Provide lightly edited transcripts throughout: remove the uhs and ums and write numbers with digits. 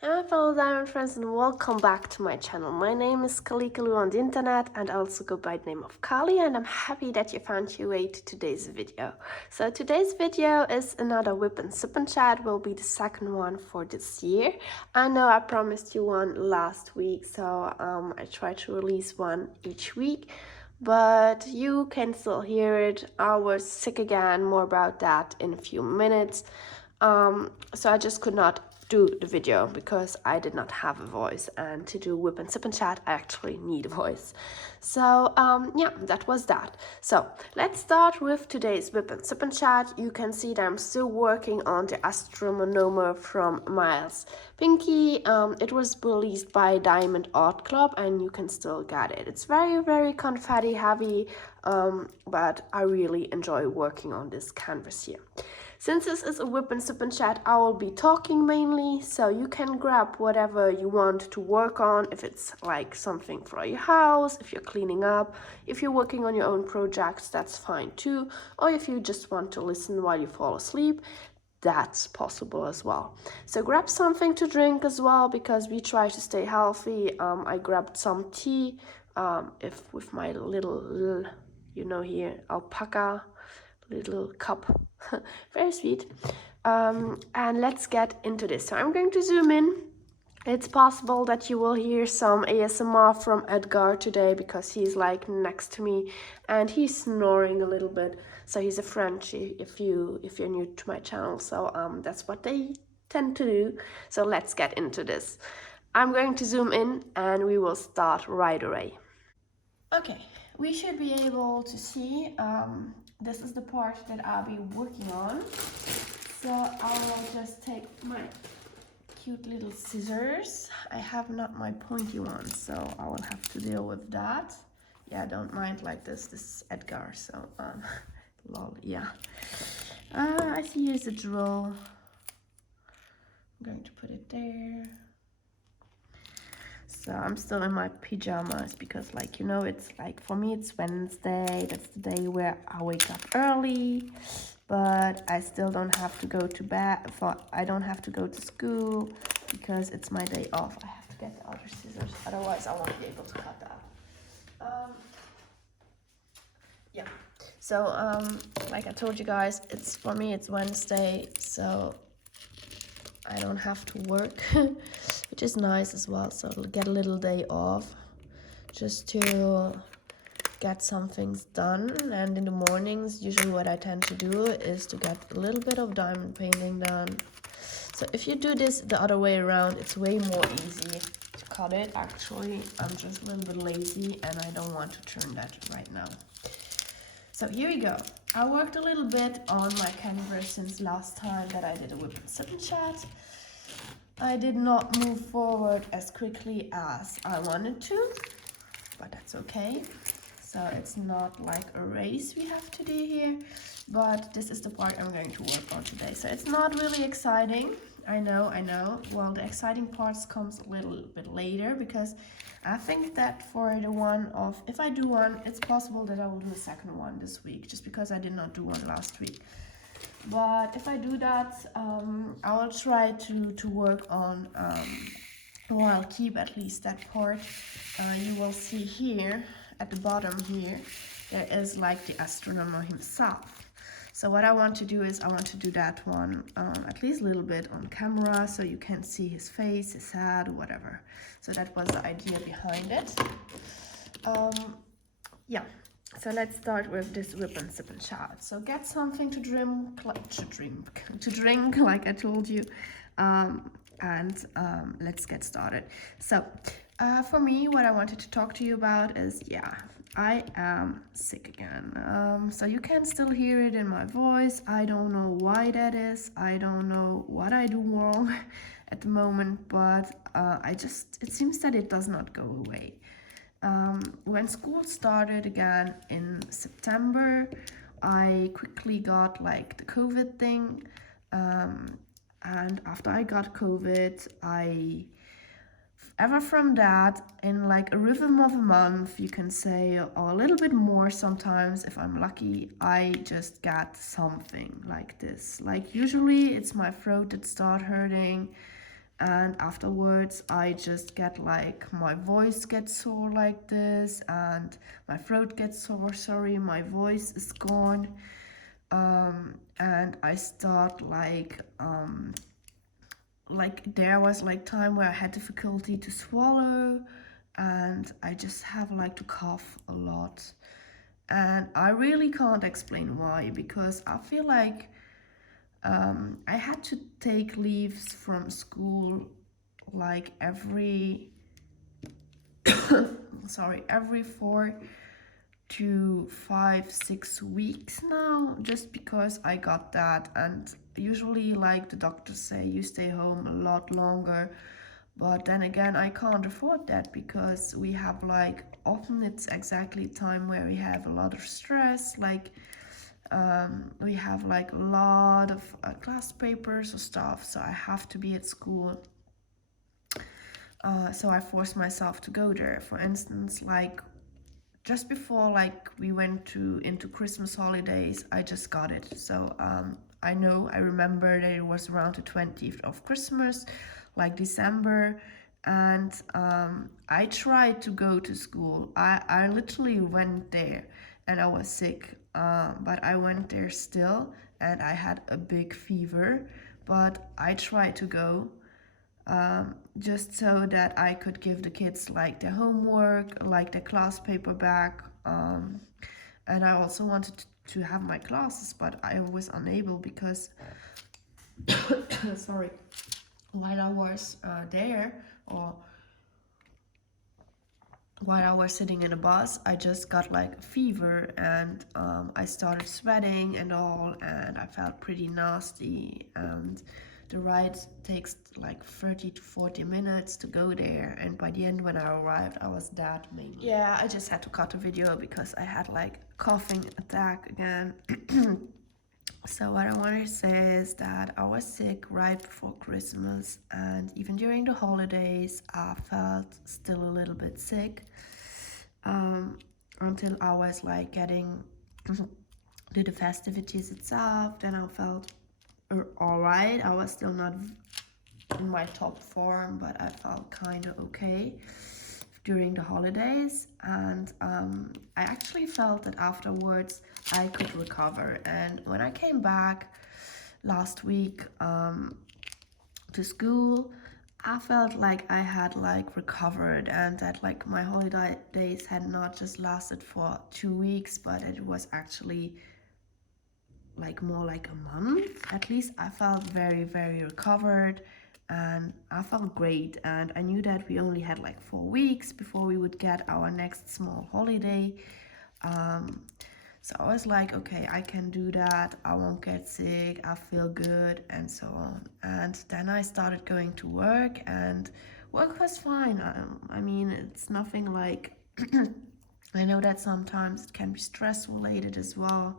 Hi fellow diamond friends and welcome back to my channel. My name is Kalikaloo on the internet and I also go by the name of Kali, and I'm happy that you found your way to today's video. So today's video is another WIP&SIP&Chat, will be the second one for this year. I know I promised you one last week, so I try to release one each week. But you can still hear it. I was sick again, more about that in a few minutes. So I just could not do the video because I did not have a voice, and to do WIP&SIP&Chat I actually need a voice. So yeah, that was that. So let's start with today's WIP&SIP&Chat. You can see that I'm still working on the Astronomer from Miles Pinky. It was released by Diamond.Kalikaloo and you can still get it. It's very confetti heavy, but I really enjoy working on this canvas here. Since this is a WIP&SIP&Chat, I will be talking mainly, so you can grab whatever you want to work on. If it's like something for your house, if you're cleaning up, if you're working on your own projects, that's fine too. Or if you just want to listen while you fall asleep, that's possible as well. So grab something to drink as well, because we try to stay healthy. I grabbed some tea, if with my little, you know, here, alpaca little cup. Very sweet. And let's get into this. So I'm going to zoom in. It's possible that you will hear some ASMR from Edgar today because he's like next to me and he's snoring a little bit. So he's a Frenchie if you're new to my channel. So that's what they tend to do. So let's get into this. I'm going to zoom in and we will start right away. Okay, we should be able to see, this is the part that I'll be working on. So I will just take my cute little scissors. I have not my pointy ones, so I will have to deal with that. Yeah, don't mind like this. This is Edgar, so lol, yeah. I see here's a drill. I'm going to put it there. So I'm still in my pajamas because, like, you know, it's like, for me it's Wednesday. That's the day where I wake up early, but I still don't have to go to bed. I don't have to go to school because it's my day off. I have to get the other scissors, otherwise I won't be able to cut that. Yeah. So like I told you guys, it's, for me it's Wednesday, so I don't have to work, which is nice as well. So I'll get a little day off just to get some things done. And in the mornings, usually what I tend to do is to get a little bit of diamond painting done. So if you do this the other way around, it's way more easy to cut it. Actually, I'm just a little bit lazy and I don't want to turn that right now. So here we go. I worked a little bit on my canvas since last time that I did a WIP&SIP&Chat. I did not move forward as quickly as I wanted to, but that's okay. So it's not like a race we have to do here, but this is the part I'm going to work on today. So it's not really exciting. I know. Well, the exciting parts comes a little bit later, because I think that for the one of, if I do one, it's possible that I will do a second one this week, just because I did not do one last week. But if I do that, I will try to work on, well, I'll keep at least that part. You will see here at the bottom here, there is like the astronomer himself. So what I want to do is I want to do that one at least a little bit on camera, so you can see his face, his head, whatever. So that was the idea behind it. Yeah, so let's start with this WIP&SIP&Chat. So get something to drink, like I told you, and let's get started. So for me, what I wanted to talk to you about is, yeah, I am sick again. So you can still hear it in my voice. I don't know why that is. I don't know what I do wrong at the moment, but it seems that it does not go away. When school started again in September, I quickly got like the COVID thing, and after I got COVID, ever from that, in like a rhythm of a month, you can say, or a little bit more sometimes if I'm lucky, I just get something like this. Like usually it's my throat that starts hurting, and afterwards I just get like, my voice gets sore like this, and my throat gets sore, sorry, my voice is gone. And I start like there was like time where I had difficulty to swallow, and I just have like to cough a lot. And I really can't explain why, because I feel like I had to take leaves from school like every every 4 to 5, 6 weeks now, just because I got that. And usually, like the doctors say, you stay home a lot longer, but then again, I can't afford that, because we have like, often it's exactly time where we have a lot of stress, like we have like a lot of class papers or stuff, so I have to be at school. So I forced myself to go there. For instance, like just before like we went into Christmas holidays, I just got it. So I remember that it was around the 20th of Christmas, like December, and I tried to go to school. I literally went there, and I was sick, but I went there still, and I had a big fever, but I tried to go, just so that I could give the kids like their homework, like their class paper back. And I also wanted to have my classes, but I was unable because, sorry, while I was there, or while I was sitting in a bus, I just got like a fever, and I started sweating and all, and I felt pretty nasty. And the ride takes like 30 to 40 minutes to go there, and by the end when I arrived, I was dead mainly. Yeah, I just had to cut the video because I had like coughing attack again. So what I want to say is that I was sick right before Christmas, and even during the holidays I felt still a little bit sick, until I was like getting to the festivities itself. Then I felt alright. I was still not in my top form, but I felt kind of okay during the holidays. And I actually felt that afterwards I could recover. And when I came back last week to school, I felt like I had like recovered, and that like my holidays had not just lasted for 2 weeks, but it was actually like more like a month. At least I felt very, very recovered, and I felt great. And I knew that we only had like 4 weeks before we would get our next small holiday. So I was like, okay, I can do that. I won't get sick. I feel good, and so on. And then I started going to work, and work was fine. I mean, it's nothing like, I know that sometimes it can be stress related as well.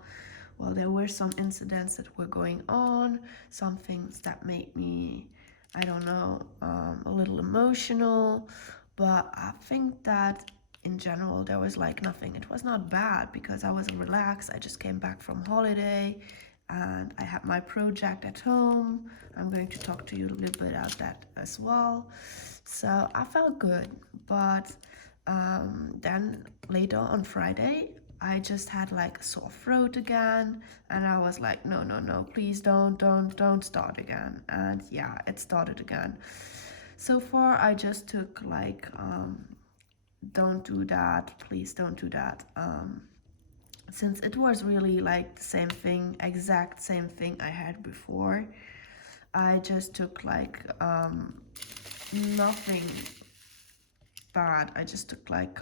Well, there were some incidents that were going on, some things that made me, I don't know, a little emotional. But I think that in general there was like nothing. It was not bad because I was relaxed. I just came back from holiday, and I had my project at home. I'm going to talk to you a little bit about that as well. So I felt good. But then later on Friday, I just had like a sore throat again, and I was like, no, no, no, please don't start again. And yeah, it started again. So far I just took like don't do that, please don't do that. Since it was really like the same thing, exact same thing I had before, I just took like nothing bad. I just took like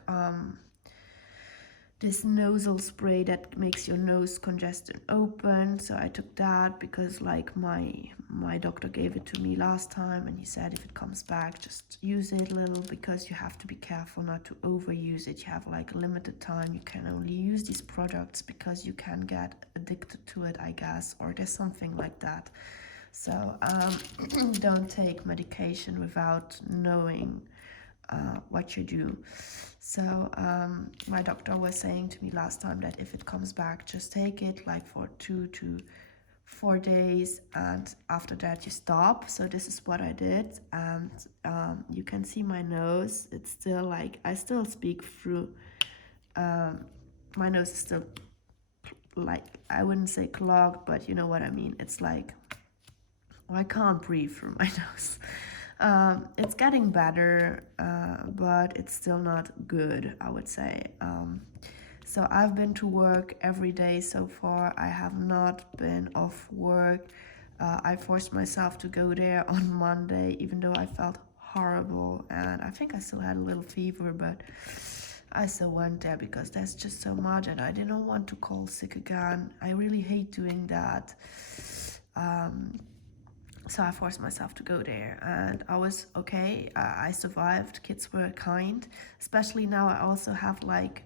this nasal spray that makes your nose congested open. So I took that because like my doctor gave it to me last time, and he said if it comes back, just use it a little, because you have to be careful not to overuse it. You have like a limited time. You can only use these products because you can get addicted to it, I guess, or there's something like that. So don't take medication without knowing what you do. So my doctor was saying to me last time that if it comes back, just take it like for 4 days, and after that you stop. So this is what I did, and you can see my nose. It's still like, I still speak through, my nose is still like, I wouldn't say clogged, but you know what I mean. It's like, I can't breathe through my nose. It's getting better, but it's still not good, I would say. So I've been to work every day so far. I have not been off work. I forced myself to go there on Monday, even though I felt horrible, and I think I still had a little fever, but I still went there because there's just so much, and I didn't want to call sick again. I really hate doing that. So I forced myself to go there, and I was okay. I survived. Kids were kind, especially now. I also have like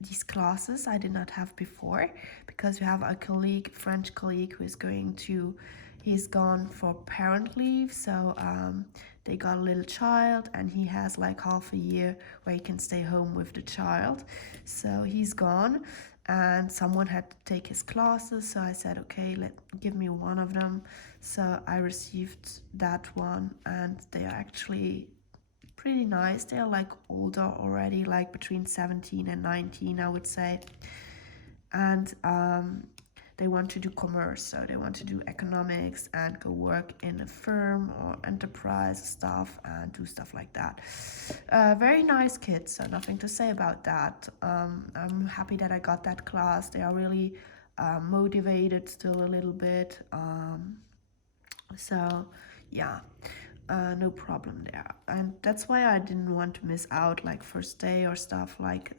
these classes I did not have before, because we have a colleague, French colleague, who is going to, he's gone for parent leave. So they got a little child, and he has like half a year where he can stay home with the child. So he's gone, and someone had to take his classes. So I said, okay, give me one of them. So I received that one, and they are actually pretty nice. They're like older already, like between 17 and 19, I would say. And they want to do commerce, so they want to do economics and go work in a firm or enterprise stuff and do stuff like that. Very nice kids, so nothing to say about that. I'm happy that I got that class. They are really motivated still a little bit. So yeah, no problem there. And that's why I didn't want to miss out like first day or stuff like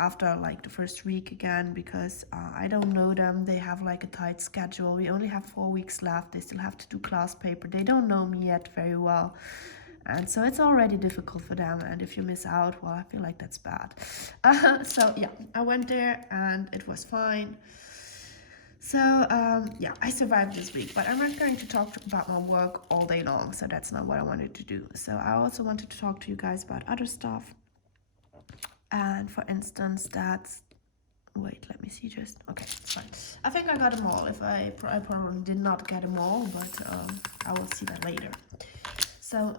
after like the first week again, because I don't know them. They have like a tight schedule. We only have 4 weeks left. They still have to do class paper. They don't know me yet very well, and so it's already difficult for them. And if you miss out, well, I feel like that's bad. So yeah, I went there and it was fine. So yeah, I survived this week, but I'm not going to talk about my work all day long, so that's not what I wanted to do. So I also wanted to talk to you guys about other stuff. And for instance, wait, let me see just, okay, it's fine. I think I got them all. If I probably did not get them all, but I will see that later. So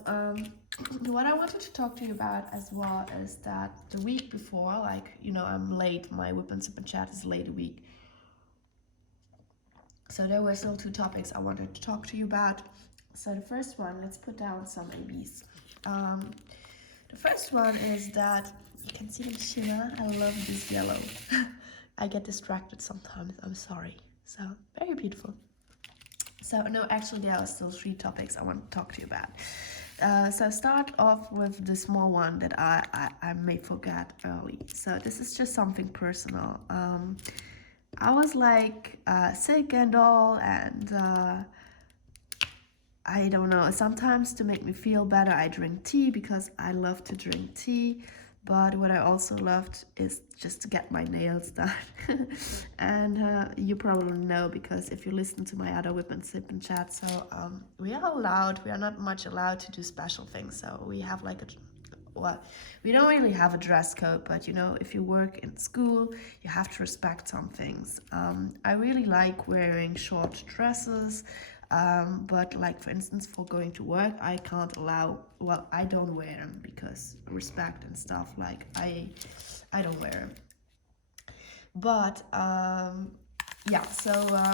what I wanted to talk to you about as well is that the week before, like, you know, I'm late, my WIP&SIP&Chat is late a week. So there were still 2 topics I wanted to talk to you about. So the first one, let's put down some ABs. The first one is that you can see the shimmer. I love this yellow. I get distracted sometimes, I'm sorry. So very beautiful. So no, actually there are still 3 topics I want to talk to you about. So start off with the small one that I may forget early. So this is just something personal. I was like sick and all, and I don't know, sometimes to make me feel better I drink tea, because I love to drink tea. But what I also loved is just to get my nails done. And you probably know, because if you listen to my other WIP&SIP&Chat, so we are not much allowed to do special things. So we have like we don't really have a dress code, but you know, if you work in school, you have to respect some things. I really like wearing short dresses, but like for instance, for going to work, I can't allow, well, I don't wear them because respect and stuff, like I don't wear them. But yeah, so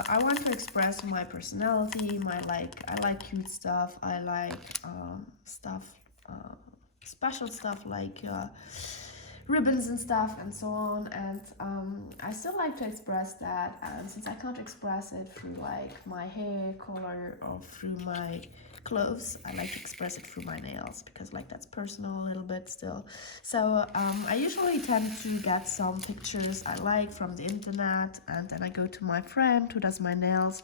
I want to express my personality, I like cute stuff, I like stuff, special stuff like ribbons and stuff and so on. And I still like to express that, and since I can't express it through like my hair color or through my clothes, I like to express it through my nails, because like that's personal a little bit still. So I usually tend to get some pictures I like from the internet, and then I go to my friend who does my nails,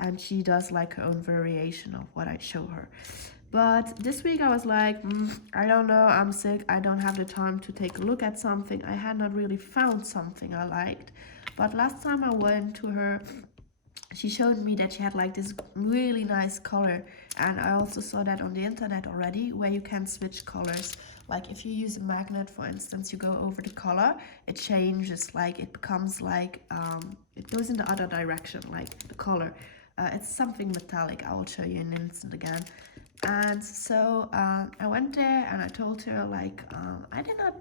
and she does like her own variation of what I show her. But this week I was like, I don't know, I'm sick, I don't have the time to take a look at something. I had not really found something I liked. But last time I went to her, she showed me that she had like this really nice color, and I also saw that on the internet already, where you can switch colors. Like if you use a magnet, for instance, you go over the color, it changes, like it becomes like it goes in the other direction, like the color. It's something metallic. I will show you in an instant again. And so I went there and I told her like I did not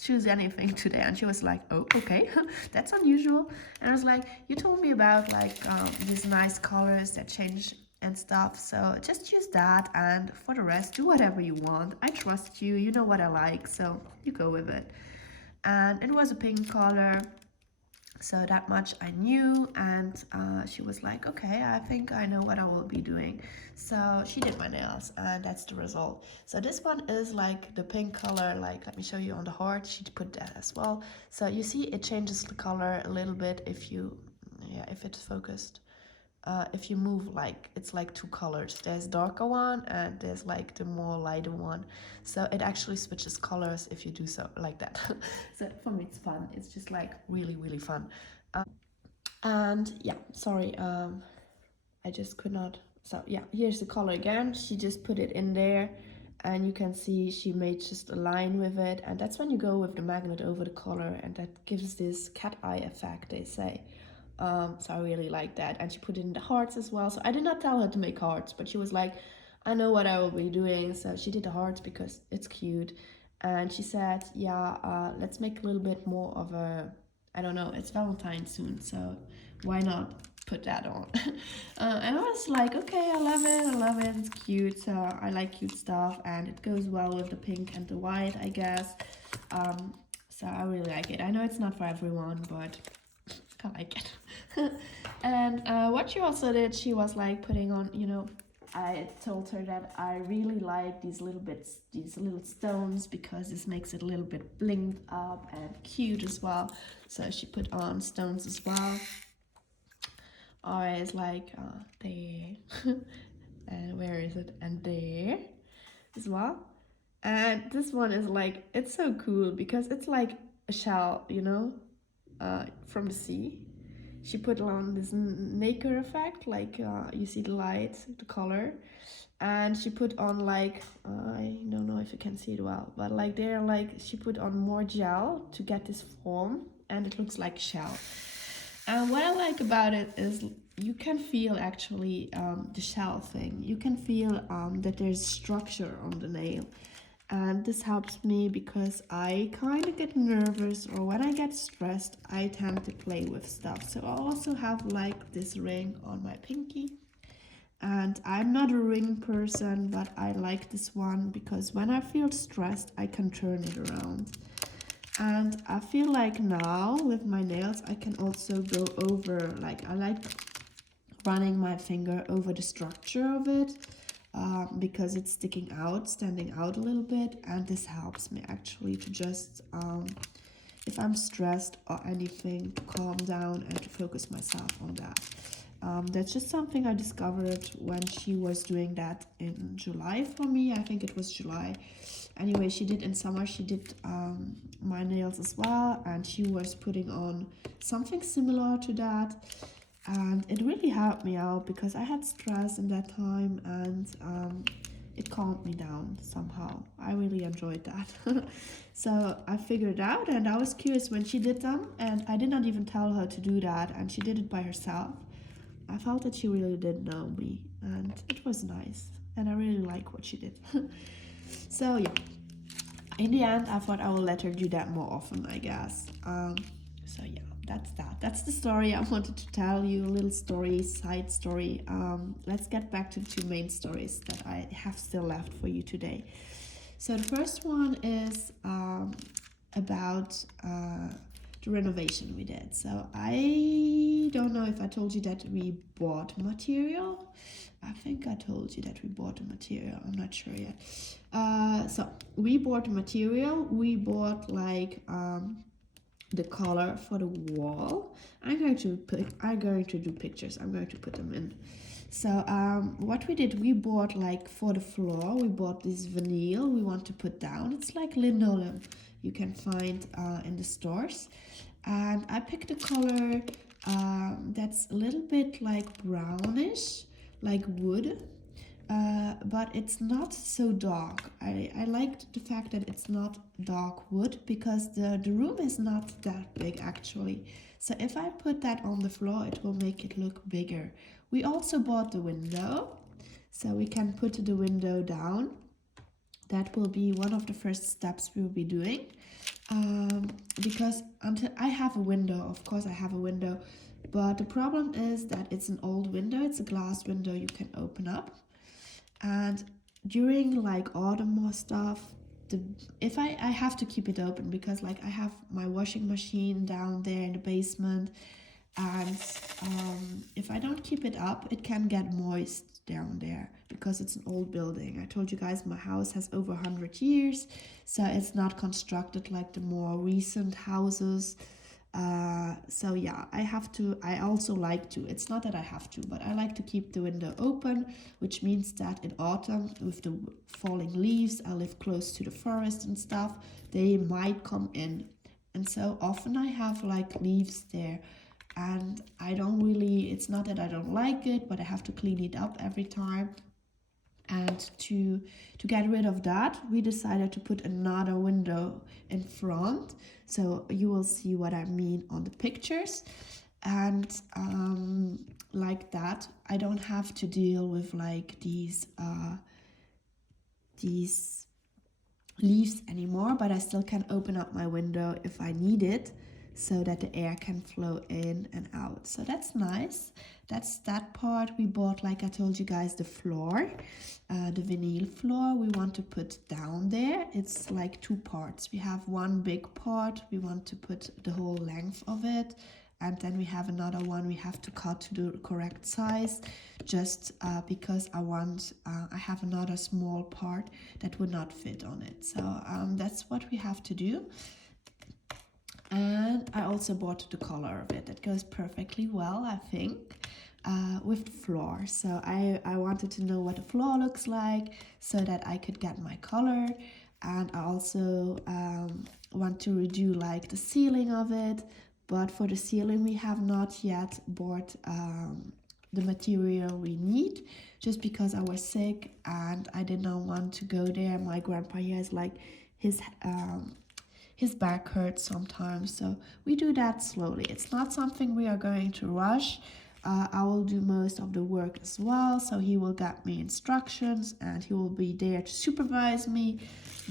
choose anything today, and she was like, oh, okay. That's unusual. And I was like, you told me about like these nice colors that change and stuff, so just use that, and for the rest do whatever you want. I trust you, you know what I like, so you go with it. And it was a pink color, so that much I knew. And she was like, okay, I think I know what I will be doing. So she did my nails, and that's the result. So this one is like the pink color, like let me show you on the heart, she put that as well. So you see it changes the color a little bit if you, yeah, if it's focused. If you move, like it's like two colors, there's darker one and there's like the more lighter one, so it actually switches colors if you do so like that. So for me it's fun, it's just like really fun. And yeah, sorry, I just could not. So yeah, here's the color again, she just put it in there, and you can see she made just a line with it, and that's when you go with the magnet over the color, and that gives this cat eye effect, they say. So I really like that. And she put it in the hearts as well. So I did not tell her to make hearts, but she was like, I know what I will be doing. So she did the hearts because it's cute. And she said, yeah, let's make a little bit more of a, I don't know, it's Valentine's soon, so why not put that on? And I was like, okay, I love it, it's cute. So I like cute stuff, and it goes well with the pink and the white, I guess. So I really like it. I know it's not for everyone, but I like it. And what she also did, she was like putting on, you know, I told her that I really like these little bits, these little stones, because this makes it a little bit blinged up and cute as well. So she put on stones as well. Always like there. And where is it? And there as well. And this one is like, it's so cool because it's like a shell, you know, from the sea. She put on this nacre effect, like you see the light, the color, and she put on like, I don't know if you can see it well, but like they're like, she put on more gel to get this form, and it looks like shell. And what I like about it is you can feel actually the shell thing. You can feel that there's structure on the nail. And this helps me because I kind of get nervous, or when I get stressed, I tend to play with stuff. So I also have like this ring on my pinky. And I'm not a ring person, but I like this one because when I feel stressed, I can turn it around. And I feel like now with my nails, I can also go over, like I like running my finger over the structure of it. Because it's sticking out, standing out a little bit, and this helps me actually to just, if I'm stressed or anything, to calm down and to focus myself on that. That's just something I discovered when she was doing that in July for me. I think it was July. Anyway, she did in summer, she did my nails as well, and she was putting on something similar to that. And it really helped me out because I had stress in that time, and it calmed me down somehow. I really enjoyed that. So I figured it out, and I was curious when she did them, and I did not even tell her to do that, and she did it by herself. I felt that she really did know me, and it was nice, and I really like what she did. So yeah, in the end, I thought I will let her do that more often, I guess. So yeah, that's that. That's the story I wanted to tell you, a little story, side story. Let's get back to the two main stories that I have still left for you today. So the first one is about the renovation we did. So I don't know if I told you that we bought material. I think I told you that we bought the material. I'm not sure yet. So we bought material. We bought like the color for the wall. I'm going to do pictures. I'm going to put them in. So what we did, we bought like for the floor, we bought this vinyl we want to put down. It's like linoleum you can find in the stores. And I picked the color that's a little bit like brownish, like wood. But it's not so dark. I liked the fact that it's not dark wood because the room is not that big actually. So if I put that on the floor, it will make it look bigger. We also bought the window, so we can put the window down. That will be one of the first steps we will be doing. Because until I have a window, of course I have a window, but the problem is that it's an old window. It's a glass window you can open up. And during like autumn or stuff, if I have to keep it open because like I have my washing machine down there in the basement, and if I don't keep it up, it can get moist down there because it's an old building. I told you guys my house has over 100 years, so it's not constructed like the more recent houses. So yeah, I also like to, it's not that I have to, but I like to keep the window open, which means that in autumn with the falling leaves, I live close to the forest and stuff, they might come in. And so often I have like leaves there, and I don't really, it's not that I don't like it, but I have to clean it up every time. And to get rid of that, we decided to put another window in front, so you will see what I mean on the pictures. And like that, I don't have to deal with like these leaves anymore, but I still can open up my window if I need it, so that the air can flow in and out. So that's nice. That's that part. We bought, like I told you guys, the floor, the vinyl floor we want to put down there. It's like two parts. We have one big part, we want to put the whole length of it, and then we have another one we have to cut to the correct size, just because I have another small part that would not fit on it. So that's what we have to do. And I also bought the color of it. It goes perfectly well, I think, with the floor. So I wanted to know what the floor looks like so that I could get my color. And I also want to redo like the ceiling of it. But for the ceiling, we have not yet bought the material we need, just because I was sick and I did not want to go there. My grandpa, he has like his back hurts sometimes, so we do that slowly. It's not something we are going to rush. I will do most of the work as well, so he will get me instructions and he will be there to supervise me,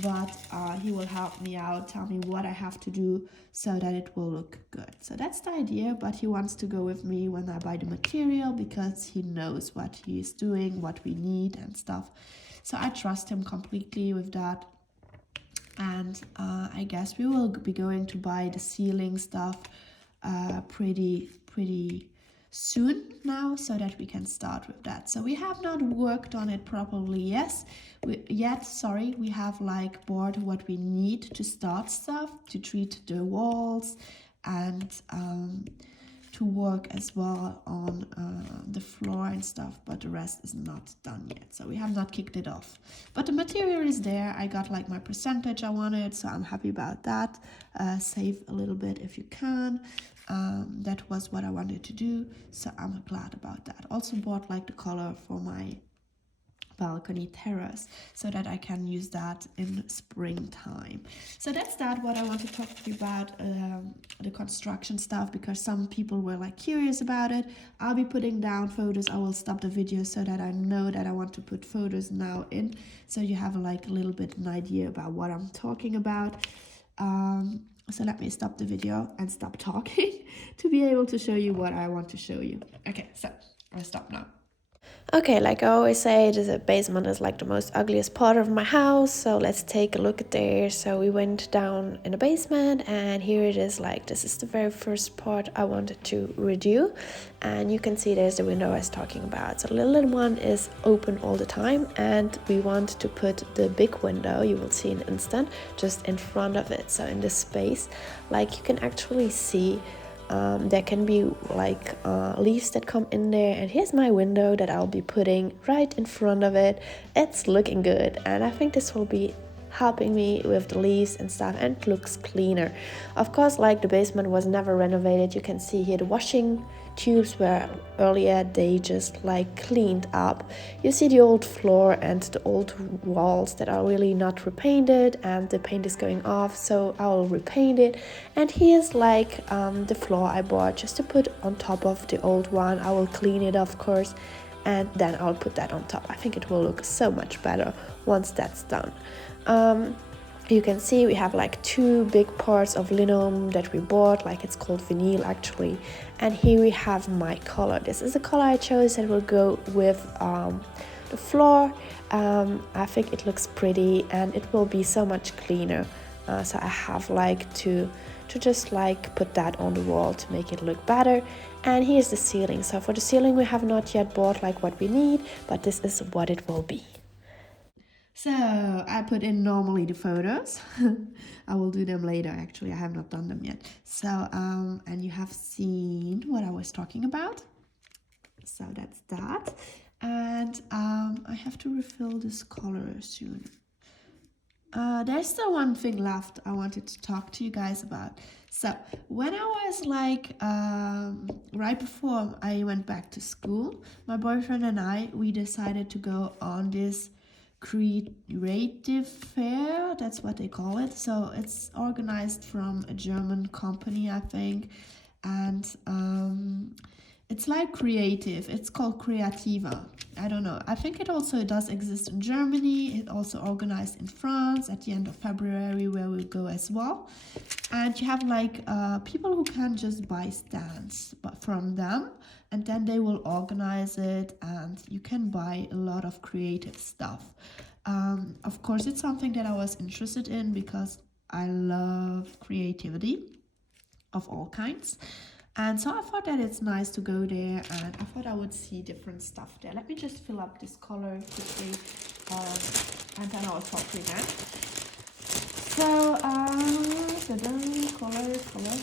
but he will help me out, tell me what I have to do so that it will look good. So that's the idea, but he wants to go with me when I buy the material because he knows what he is doing, what we need and stuff. So I trust him completely with that. And I guess we will be going to buy the ceiling stuff pretty soon now, so that we can start with that. So we have not worked on it properly yet. We have like bought what we need to start stuff, to treat the walls and to work as well on the floor and stuff, but the rest is not done yet, so we have not kicked it off. But the material is there. I got like my percentage I wanted, so I'm happy about that. Save a little bit if you can. That was what I wanted to do, so I'm glad about that. Also bought like the color for my balcony terrace so that I can use that in springtime. So that's what I want to talk to you about, the construction stuff, because some people were like curious about it. I'll be putting down photos. I will stop the video so that I know that I want to put photos now in, so you have like a little bit an idea about what I'm talking about. So let me stop the video and stop talking to be able to show you what I want to show you. Okay, so I'll stop now. Okay, like I always say, the basement is like the most ugliest part of my house, so let's take a look at there. So we went down in the basement, and here it is. Like, this is the very first part I wanted to redo, and you can see there's the window I was talking about. So the little one is open all the time, and we want to put the big window, you will see in an instant, just in front of it. So in this space, like, you can actually see there can be like leaves that come in there, and here's my window that I'll be putting right in front of it. It's looking good, and I think this will be helping me with the leaves and stuff, and it looks cleaner. Of course, like the basement was never renovated. You can see here the washing tubes were earlier they just like cleaned up. You see the old floor and the old walls that are really not repainted, and the paint is going off, so I will repaint it. And here's like the floor I bought just to put on top of the old one. I will clean it, of course, and then I'll put that on top. I think it will look so much better once that's done. You can see we have like 2 big parts of linoleum that we bought, like it's called vinyl actually. And here we have my color. This is the color I chose that will go with the floor. I think it looks pretty and it will be so much cleaner. So I have like to just like put that on the wall to make it look better. And here's the ceiling. So for the ceiling we have not yet bought like what we need, but this is what it will be. So I put in normally the photos. I will do them later, actually. I have not done them yet. So, and you have seen what I was talking about. So that's that. And I have to refill this color soon. There's still one thing left I wanted to talk to you guys about. So when I was like, right before I went back to school, my boyfriend and we decided to go on this creative fair. That's what they call it. So it's organized from a German company, I think. And it's like creative. It's called Creativa. I don't know. I think it also does exist in Germany. It also organized in France at the end of February, where we'll go as well. And you have like people who can just buy stands from them, and then they will organize it, and you can buy a lot of creative stuff. Of course, it's something that I was interested in because I love creativity of all kinds. And so I thought that it's nice to go there, and I thought I would see different stuff there. Let me just fill up this color quickly, and then I'll talk to you again. So, color,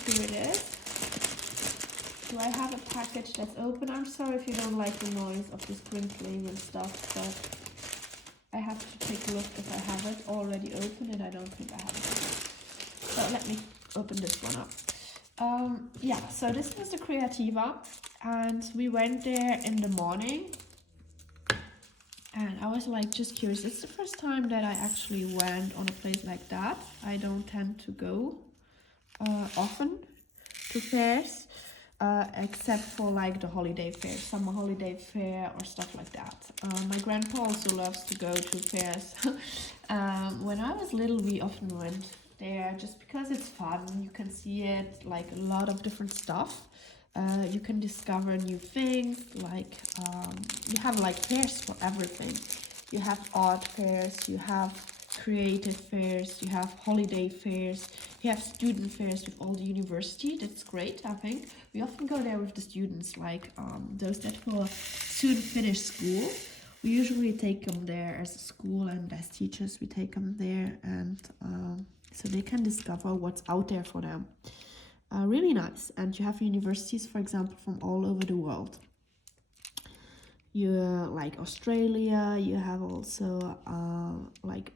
here it is. Do I have a package that's open? I'm sorry if you don't like the noise of the sprinkling and stuff, but I have to take a look if I have it already open, and I don't think I have it. So let me open this one up. Yeah, so this was the Creativa, and we went there in the morning, and I was like just curious. It's the first time that I actually went on a place like that. I don't tend to go often to fairs, except for like the holiday fair, summer holiday fair or stuff like that. My grandpa also loves to go to fairs. When I was little, we often went there just because it's fun. You can see it, like a lot of different stuff. You can discover new things, like you have like fairs for everything. You have art fairs, you have creative fairs, you have holiday fairs, you have student fairs with all the university. That's great, I think. We often go there with the students, like those that will soon finish school. We usually take them there as a school, and as teachers we take them there, and so they can discover what's out there for them. Really nice. And you have universities, for example, from all over the world. You like Australia, you have also like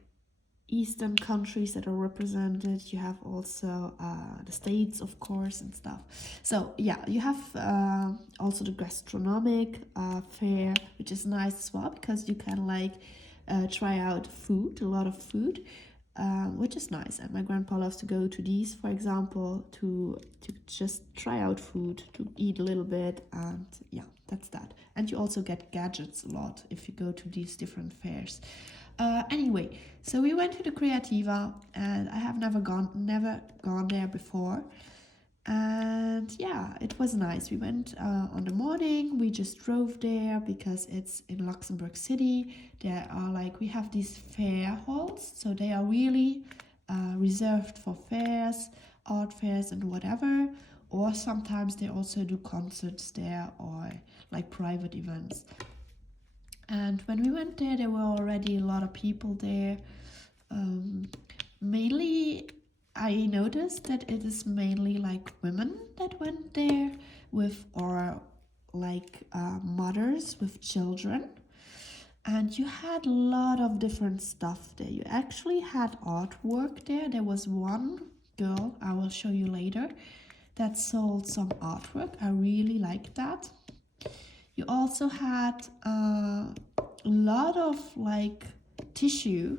Eastern countries that are represented. You have also the States, of course, and stuff. So yeah, you have also the gastronomic fair, which is nice as well, because you can like try out food, a lot of food, which is nice. And my grandpa loves to go to these, for example, to just try out food, to eat a little bit, and yeah, that's that. And you also get gadgets a lot if you go to these different fairs. Anyway, so we went to the Creativa, and I have never gone there before. And yeah, it was nice. We went on the morning. We just drove there because it's in Luxembourg City. There are like, we have these fair halls, so they are really reserved for fairs, art fairs, and whatever. Or sometimes they also do concerts there, or like private events. And when we went there were already a lot of people there. Mainly, I noticed that it is mainly like women that went there with, or like mothers with children. And you had a lot of different stuff there. You actually had artwork there. There was one girl, I will show you later, that sold some artwork. I really liked that. You also had a lot of like tissue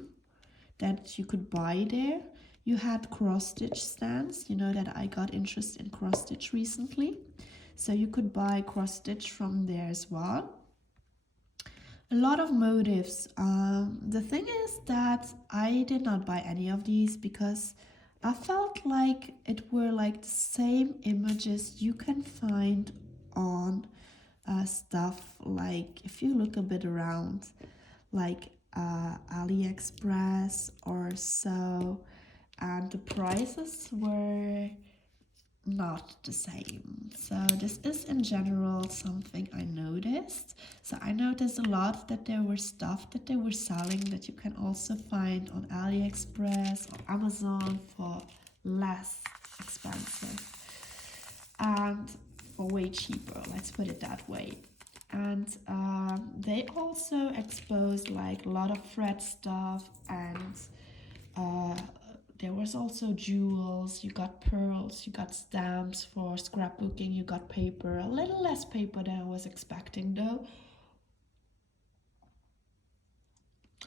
that you could buy there. You had cross stitch stands. You know that I got interested in cross stitch recently, so you could buy cross stitch from there as well. A lot of motifs. The thing is that I did not buy any of these because I felt like it were like the same images you can find on stuff like, if you look a bit around, like AliExpress or so, and the prices were not the same. So this is in general something I noticed. So I noticed a lot that there were stuff that they were selling that you can also find on AliExpress or Amazon for less expensive and for way cheaper, let's put it that way. And they also exposed like a lot of thread stuff, and there was also jewels, you got pearls, you got stamps for scrapbooking, you got paper, a little less paper than I was expecting though.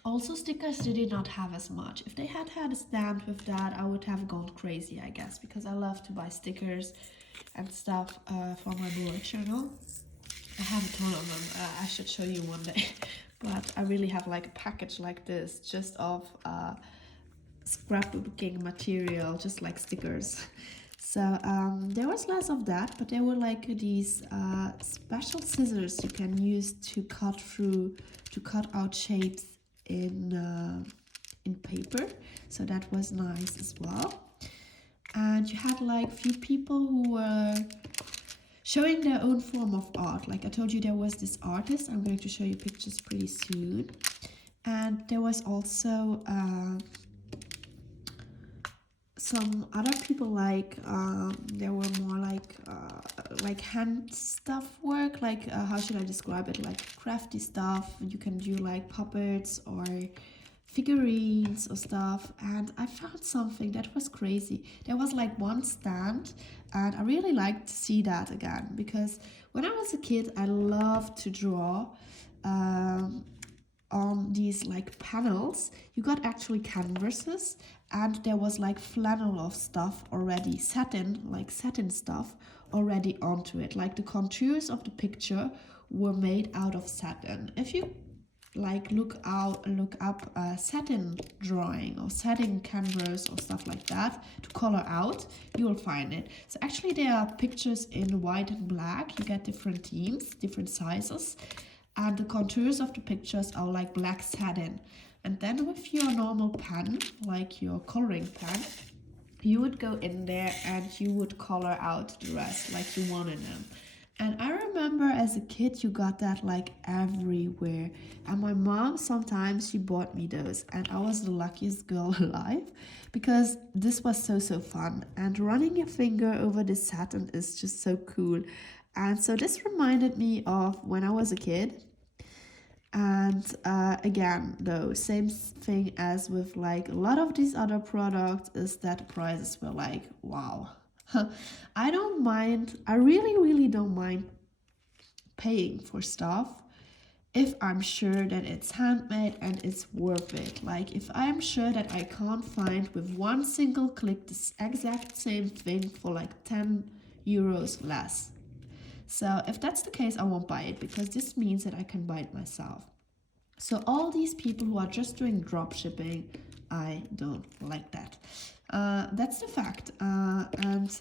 Also stickers they did not have as much. If they had had a stamp with that, I would have gone crazy, I guess, because I love to buy stickers and stuff for my bullet journal. I have a ton of them. I should show you one day. But I really have like a package like this just of scrapbooking material, just like stickers. So there was less of that, but there were like these special scissors you can use to cut out shapes in paper. So that was nice as well. And you had like few people who were showing their own form of art. Like I told you, there was this artist. I'm going to show you pictures pretty soon. And there was also some other people, like there were more like hand stuff work, like how should I describe it, like crafty stuff. You can do like puppets or figurines or stuff, and I found something that was crazy. There was like one stand, and I really liked to see that again, because when I was a kid I loved to draw on these like panels. You got actually canvases, and there was like flannel of stuff already, satin stuff already onto it. Like the contours of the picture were made out of satin. If you like look up satin drawing or satin canvas or stuff like that to color out, you will find it. So actually there are pictures in white and black. You get different themes, different sizes, and the contours of the pictures are like black satin. And then with your normal pen, like your coloring pen, you would go in there and you would color out the rest like you wanted them. And I remember as a kid, you got that like everywhere. And my mom, sometimes she bought me those. And I was the luckiest girl alive, because this was so fun. And running your finger over the satin is just so cool. And so this reminded me of when I was a kid. And again, though, same thing as with like a lot of these other products, is that prices were like, wow. I don't mind, I really don't mind paying for stuff if I'm sure that it's handmade and it's worth it. Like if I'm sure that I can't find with one single click this exact same thing for like 10 euros less. So if that's the case, I won't buy it, because this means that I can buy it myself. So all these people who are just doing drop shipping, I don't like that. That's the fact. And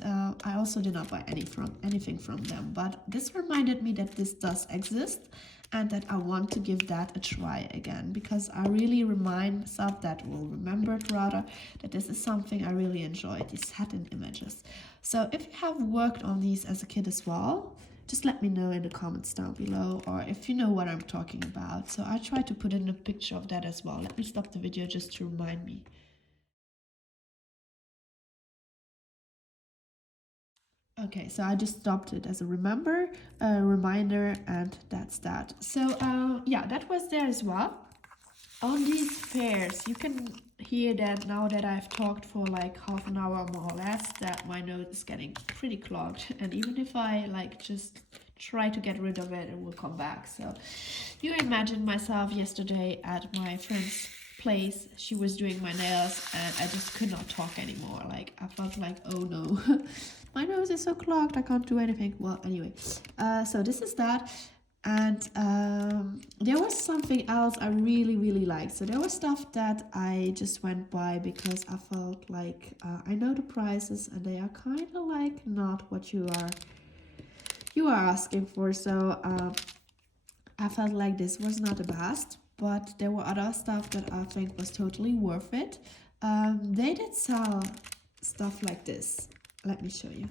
I also did not buy anything from them. But this reminded me that this does exist, and that I want to give that a try again, because I really remind myself, that will remember it rather, that this is something I really enjoy, these satin images. So if you have worked on these as a kid as well, just let me know in the comments down below, or if you know what I'm talking about. So I try to put in a picture of that as well. Let me stop the video just to remind me. Okay, so I just stopped it as a reminder, and that's that. So yeah, that was there as well. On these fairs, you can hear that now that I've talked for like half an hour more or less, that my nose is getting pretty clogged. And even if I like just try to get rid of it, it will come back. So you imagine myself yesterday at my friend's place. She was doing my nails and I just could not talk anymore. Like I felt like, oh no, my nose is so clogged, I can't do anything. Well, anyway, so this is that. And there was something else I really liked. So there was stuff that I just went by because I felt like I know the prices and they are kind of like not what you are asking for. So I felt like this was not the best, but there were other stuff that I think was totally worth it. They did sell stuff like this. Let me show you.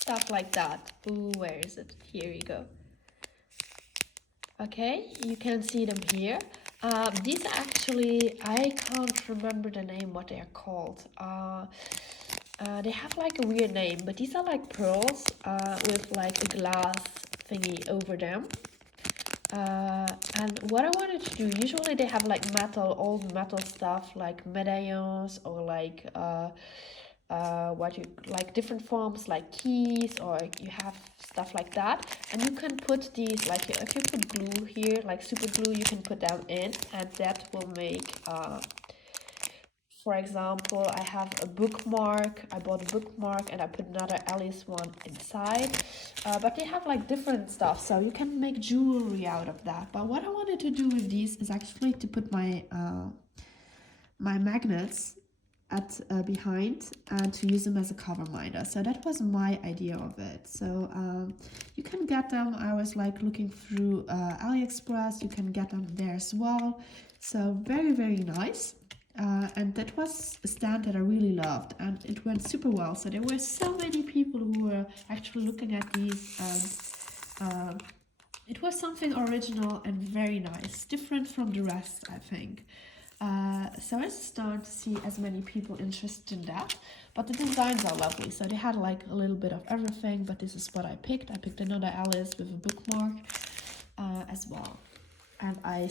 Stuff like that. Ooh, where is it? Here you go. Okay, you can see them here. These actually, I can't remember the name, what they are called. They have like a weird name, but these are like pearls with like a glass thingy over them. And what I wanted to do, usually they have like old metal stuff like medallions or like what you like different forms like keys, or you have stuff like that, and you can put these like if you put glue here, like super glue, you can put them in, and that will make for example, I have a bookmark. I bought a bookmark and I put another Alice one inside. But they have like different stuff, so you can make jewelry out of that. But what I wanted to do with these is actually to put my my magnets at behind and to use them as a cover minder. So that was my idea of it. So you can get them. I was like looking through AliExpress. You can get them there as well. So very nice. And that was a stand that I really loved, and it went super well. So there were so many people who were actually looking at these, and it was something original and very nice, different from the rest, I think. So I started to see as many people interested in that, but the designs are lovely. So they had like a little bit of everything, but this is what I picked. I picked another Alice with a bookmark as well. And I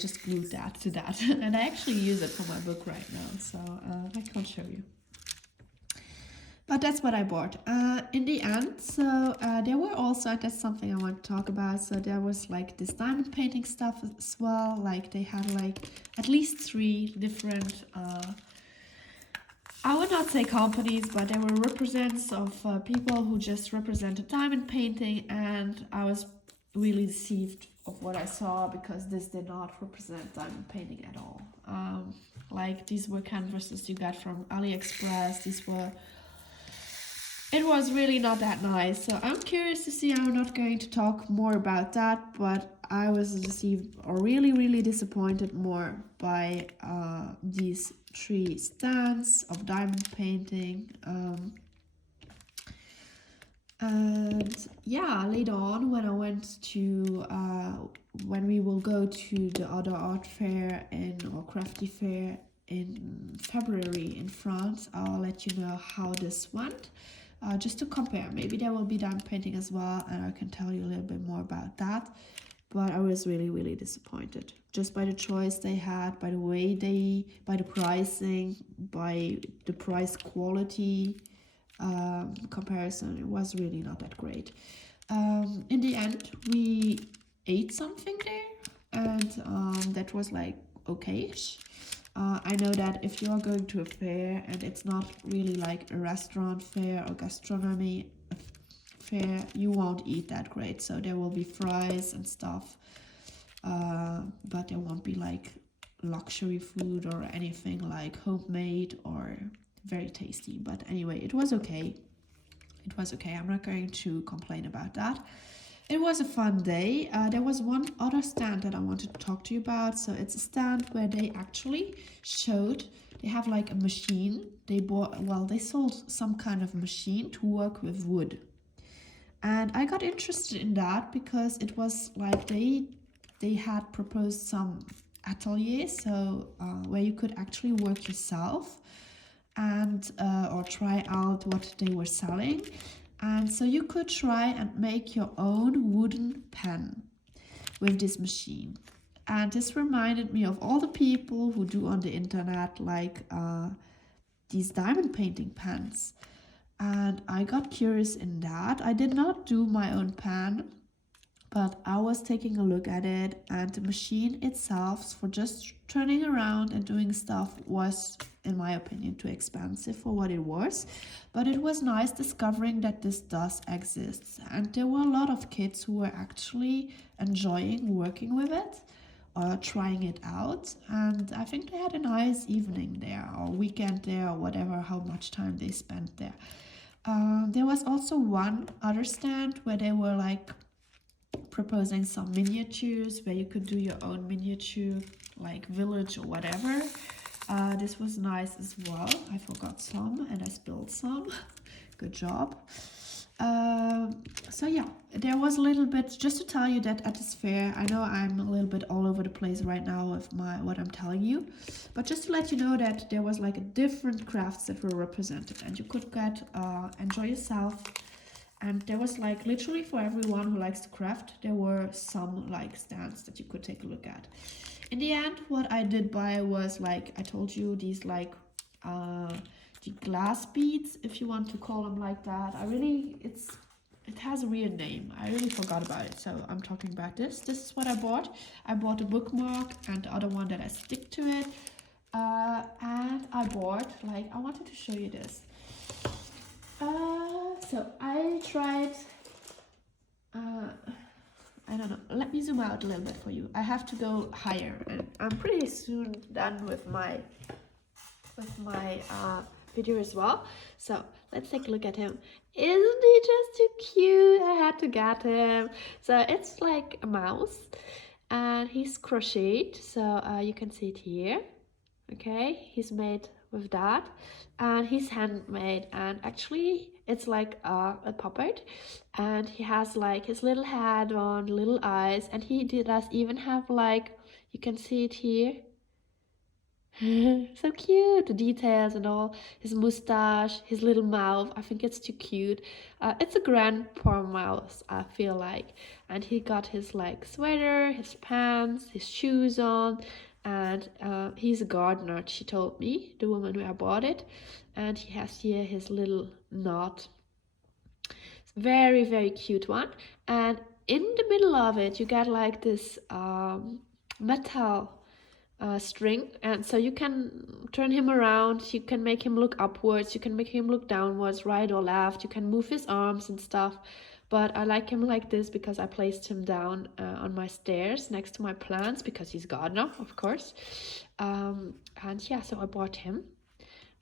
just glued that to that. And I actually use it for my book right now, so I can't show you. But that's what I bought in the end. So there were also, that's something I want to talk about. So there was like this diamond painting stuff as well. Like they had like at least 3 different, I would not say companies, but there were representatives of people who just represented diamond painting. And I was really deceived of what I saw, because this did not represent diamond painting at all. Like these were canvases you got from AliExpress. It was really not that nice. So I'm curious to see. I'm not going to talk more about that, but I was deceived or really disappointed more by these 3 stands of diamond painting. And yeah, later on when I went to when we will go to the other art fair or crafty fair in February in France, I'll let you know how this went, just to compare. Maybe there will be diamond painting as well, and I can tell you a little bit more about that. But I was really disappointed just by the choice they had, by the way by the pricing, by the price quality comparison. It was really not that great. In the end, we ate something there, and that was like okay-ish. I know that if you are going to a fair and it's not really like a restaurant fair or gastronomy fair, you won't eat that great. So there will be fries and stuff, but there won't be like luxury food or anything like homemade or very tasty. But anyway, it was okay. It was okay. I'm not going to complain about that. It was a fun day. There was one other stand that I wanted to talk to you about. So it's a stand where they actually showed, they have like a machine. They sold some kind of machine to work with wood. And I got interested in that because it was like they had proposed some atelier, so where you could actually work yourself and or try out what they were selling. And so you could try and make your own wooden pen with this machine. And this reminded me of all the people who do on the internet like these diamond painting pens. And I got curious in that. I did not do my own pen, but I was taking a look at it, and the machine itself for just turning around and doing stuff was, in my opinion, too expensive for what it was. But it was nice discovering that this does exist, and there were a lot of kids who were actually enjoying working with it or trying it out, and I think they had a nice evening there or weekend there or whatever, how much time they spent there. There was also one other stand where they were like proposing some miniatures where you could do your own miniature like village or whatever. This was nice as well. I forgot some and I spilled some. Good job. So yeah, there was a little bit, just to tell you that at this fair, I know I'm a little bit all over the place right now with what I'm telling you, but just to let you know that there was like different crafts that were represented, and you could get enjoy yourself. And there was like literally for everyone who likes to craft, there were some like stands that you could take a look at. In the end, what I did buy was, like I told you, these like the glass beads, if you want to call them like that. It has a weird name. I really forgot about it, so I'm talking about this. This is what I bought. I bought a bookmark and the other one that I stick to it. And I bought, like, I wanted to show you this. So I tried, I don't know, let me zoom out a little bit for you. I have to go higher, and I'm pretty soon done with my video as well. So let's take a look at him. Isn't he just too cute? I had to get him. So it's like a mouse, and he's crocheted, so you can see it here. Okay, he's made with that, and he's handmade, and actually it's like a puppet, and he has like his little head on, little eyes, and he does even have, like, you can see it here. So cute, the details and all, his mustache, his little mouth. I think it's too cute. It's a grandpa mouse, I feel like. And he got his like sweater, his pants, his shoes on, and he's a gardener, she told me, the woman who I bought it. And he has here his little knot. It's very, very cute one. And in the middle of it, you get like this metal string, and so you can turn him around, you can make him look upwards, you can make him look downwards, right or left, you can move his arms and stuff. But I like him like this because I placed him down on my stairs next to my plants, because he's gardener, of course. And yeah, so I bought him.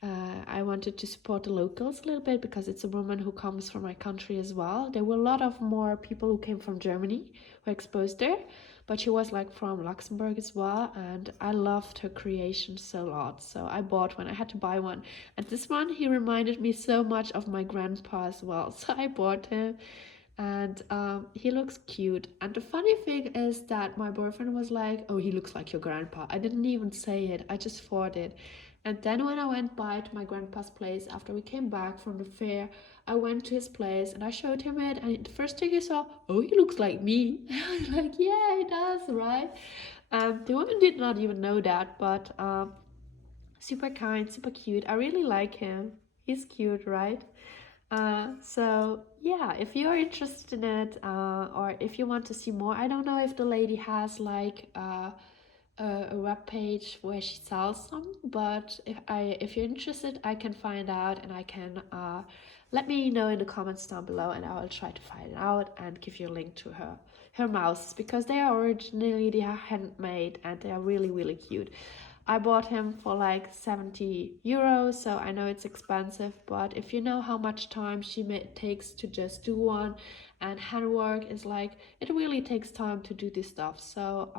I wanted to support the locals a little bit because it's a woman who comes from my country as well. There were a lot of more people who came from Germany who exposed there, but she was like from Luxembourg as well, and I loved her creation so a lot. So I bought one. I had to buy one, and this one, he reminded me so much of my grandpa as well, so I bought him. And he looks cute. And the funny thing is that my boyfriend was like, oh, he looks like your grandpa. I didn't even say it, I just thought it. And then when I went by to my grandpa's place after we came back from the fair, I went to his place and I showed him it, and the first thing he saw, oh, he looks like me. I was like, yeah, he does, right? The woman did not even know that, but super kind, super cute. I really like him. He's cute, right? So yeah, if you're interested in it, or if you want to see more, I don't know if the lady has like a web page where she sells them, but if you're interested, I can find out, and I can let me know in the comments down below, and I will try to find it out and give you a link to her mouses, because they are handmade and they are really, really cute. I bought him for like 70 euros, so I know it's expensive, but if you know how much time she takes to just do one, and handwork is like, it really takes time to do this stuff, so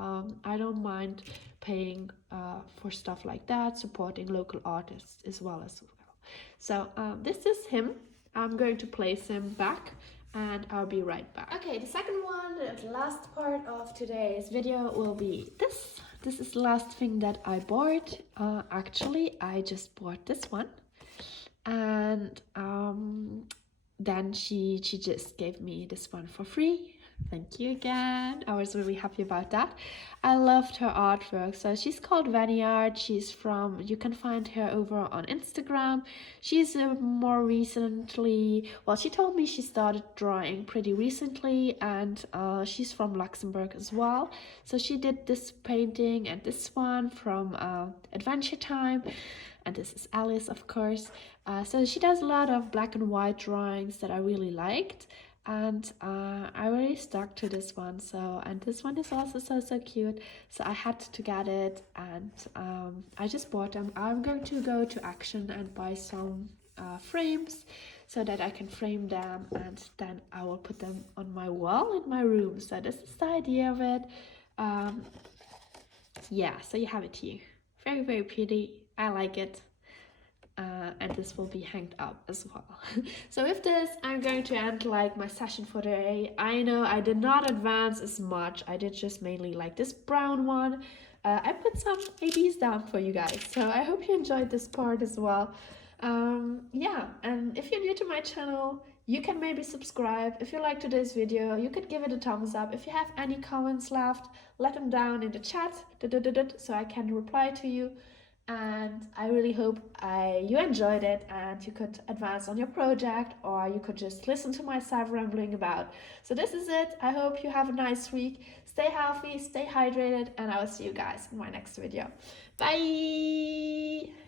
I don't mind paying for stuff like that, supporting local artists as well. So this is him. I'm going to place him back, and I'll be right back. Okay, the second one, the last part of today's video will be this. This is the last thing that I bought. Actually, I just bought this one, and then she just gave me this one for free. Thank you again. I was really happy about that. I loved her artwork. So she's called Vannyard. She's from, you can find her over on Instagram. She's more recently, well, she told me she started drawing pretty recently, and she's from Luxembourg as well. So she did this painting and this one from Adventure Time. And this is Alice, of course. So she does a lot of black and white drawings that I really liked, and I really stuck to this one. So, and this one is also so cute, so I had to get it, and I just bought them. I'm going to go to Action and buy some frames so that I can frame them, and then I will put them on my wall in my room. So this is the idea of it. Yeah, so you have it here. Very pretty. I like it. And this will be hanged up as well. So with this, I'm going to end like my session for today. I know I did not advance as much. I did just mainly like this brown one. I put some ABs down for you guys, so I hope you enjoyed this part as well. Yeah, and if you're new to my channel, you can maybe subscribe. If you liked today's video, you could give it a thumbs up. If you have any comments left, let them down in the chat so I can reply to you. And I really hope you enjoyed it and you could advance on your project, or you could just listen to myself rambling about. So this is it. I hope you have a nice week. Stay healthy, stay hydrated, and I will see you guys in my next video. Bye!